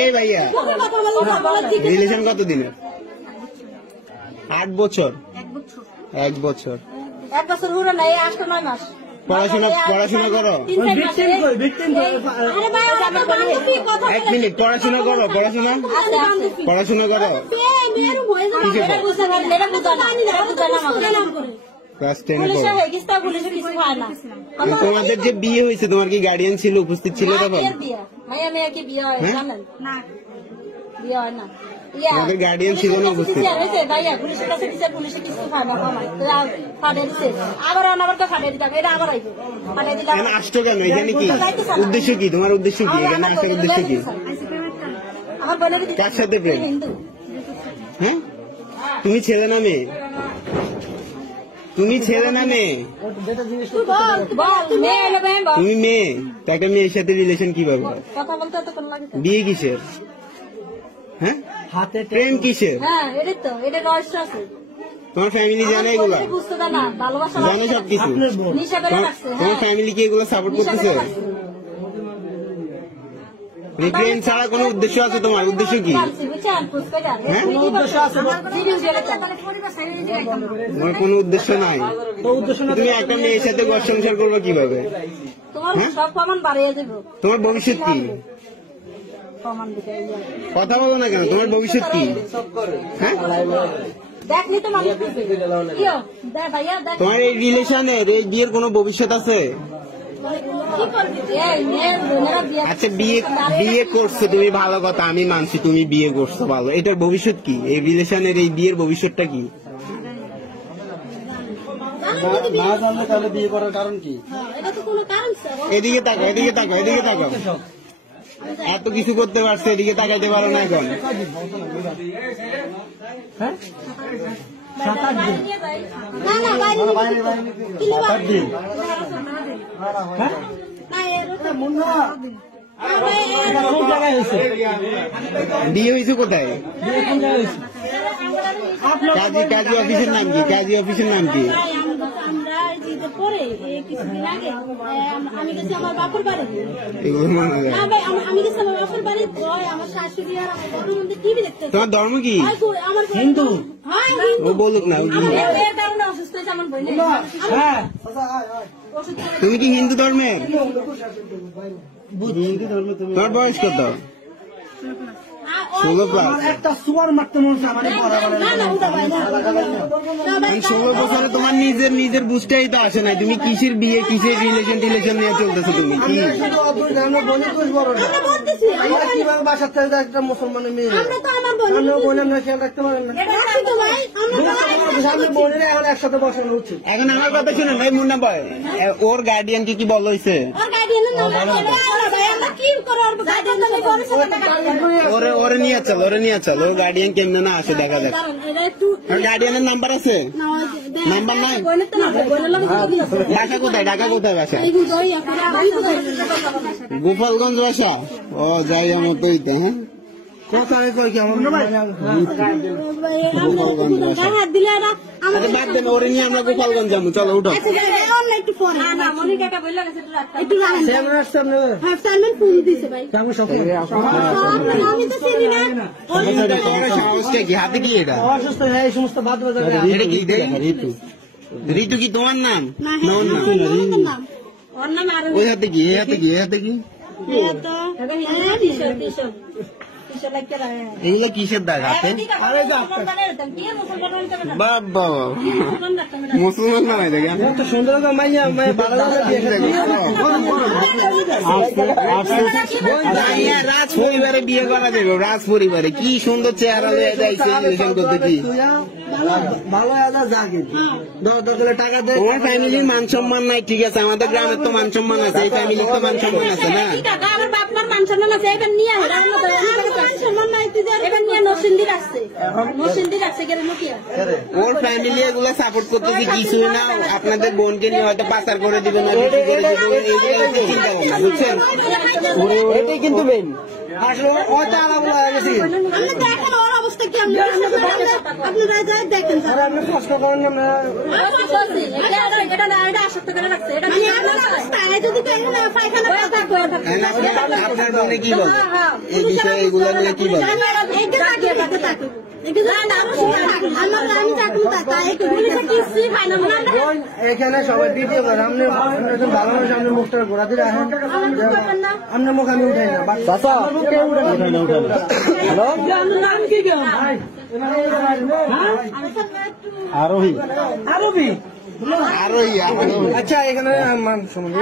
এই ভাইয়া রিলেশন কত দিনের? 8 বছর। 1 বছর পুরো নাই, 8-9 মাস। পড়াশোনা করো? 1 মিনিট, পড়াশোনা করো? পড়াশোনা করো? ক্লাস 10 এ তোমাদের যে বিয়ে হয়েছে, তোমার কি গার্ডিয়ান ছিল, উপস্থিত ছিল তখন? তোমাদের গার্ডিয়ান ছিল না উপস্থিত? আসছো কেন এখানে? কি উদ্দেশ্য, কি তোমার উদ্দেশ্য, কি এখানে আসার উদ্দেশ্য কি? কার সাথে প্রেম? হ্যাঁ, তুমি ছেলে না মেয়ে? তুমি ছেলে না মেয়ে? তুমি মেয়ে, তো একটা মেয়ের সাথে রিলেশন কিভাবে? বিয়ে কিসের? হ্যাঁ, প্রেম কিসের? তোমার ফ্যামিলি জানে এগুলা? জানে সবকিছু? তোমার ফ্যামিলি কি এগুলো সাপোর্ট করতেছে? প্রেম ছাড়া কোনো উদ্দেশ্য আছে তোমার? উদ্দেশ্য কি? তোমার কোনো উদ্দেশ্য নাই? তুমি একটা মেয়ের সাথে ঘর সংসার করবে কিভাবে? তোমার ভবিষ্যৎ কি? কথা বলো না কেন? তোমার ভবিষ্যৎ কি? হ্যাঁ, তোমার এই রিলেশনের, এই বিয়ের কোনো ভবিষ্যৎ আছে? আচ্ছা, বিয়ে করছো তুমি, ভালো কথা, আমি মানছি তুমি বিয়ে করছো, ভালো। এটার ভবিষ্যৎ কি? এই রিলেশনের, এই বিয়ের ভবিষ্যৎটা কি? তাহলে বিয়ে করার কারণ কি? এদিকে তাকাও, এদিকে তাকাও, এদিকে তাকাও। এত কিছু করতে পারছে, এদিকে তাকাইতে পারো না এখন? বিয়ে হয়েছে কোথায়? কাজী অফিসের নাম কি? কাজী অফিসের নাম কি? আমি গেছি আমার বাপের বাড়ি, আমার শাশুড়ি আর আমার মধ্যে টিভি দেখতে। তোমার ধর্ম কি? হিন্দু। ও বলুক না। অসুস্থ হয়েছে আমার বোন। তুমি কি হিন্দু ধর্মের? তোমার বয়স কত? 16+। একটা সুয়ার মারতে মন চায়, মানে 16 বছরে তোমার নিজের বুঝতেই তো আসে নাই। তুমি কিসের বিয়ে, কিসের রিলেশন নিয়ে চলতেছো? তুমি কি কিভাবে বাসার থেকে একটা মুসলমানের মেয়ে বোনের খেয়াল রাখতে পারেন না? বোনের এখন একসাথে বসানো উচিত। এখন আমার কথা শুনে ভাই, মুন্না ভাই, ওর গার্ডিয়ানকে কি বলা হয়েছে? ওরে নিয়ে চল, ওর গার্ডিয়ান কেমন না আসে দেখা যাক। গার্ডিয়ানের নাম্বার আছে? নাম্বার নাই? বাসা কোথায়? ঢাকা কোথায় বাসা? গোপালগঞ্জ বাসা? ও, যাই আমার তো ইতে। হ্যাঁ, কোথায় কই কি আমার গোপালগঞ্জ বাসা। বাদ দেন, ওরে নিয়ে আমরা গোপালগঞ্জ যাবো। চলো উঠো। সাহসটা কি? হাতে কি এটা? অসুস্থ এই সমস্ত বাদ বাজার। এটা কি? ঋতু কি তোমার নাম? ওই হাতে কি? এই হাতে কি? এই হাতে কি? এগুলো কিসের দাগ হাতে? বাবা, মুসলমান নয় দেখেন। এত সুন্দর মাইয়া রাজ পরিবারে বিয়ে করা যাবে। রাজ পরিবারে কি সুন্দর চেহারা যাইছে রিলেশন করতে। কি ভালো জাগে টাকা দেয়। তোমার ফ্যামিলির মান সম্মান নাই, ঠিক আছে, আমাদের গ্রামের তো মান সম্মান আছে, এই ফ্যামিলির তো মান সম্মান আছে না? আমার বাপ মার মান সম্মান আছে, এবার নিয়ে ওর ফ্যামিলি এগুলো সাপোর্ট করতেছে কিছুই না। আপনাদের বোনকে নিয়ে হয়তো পাচার করে দিবে না, বিক্রি করে দিবে, এইগুলো হচ্ছে চিন্তা ভাবনা, বুঝছেন? এটাই কিন্তু মেইন। আসলে অবস্থা কি আপনারা যাই দেখেন আর আপনি কষ্ট করেন না যদি পায়খানা আপনার বোনে কি বলে এই বিষয়ে এগুলো নিয়ে কি বলে? আমি চাকরি এখানে সবাই ভিডিও করে আপনি একজন ভালো মানুষ আপনার মুখটা ঘোরাতে রাখেন আপনার মুখ আমি উঠাই না হ্যালো আরোহী আচ্ছা এখানে মান শুনুন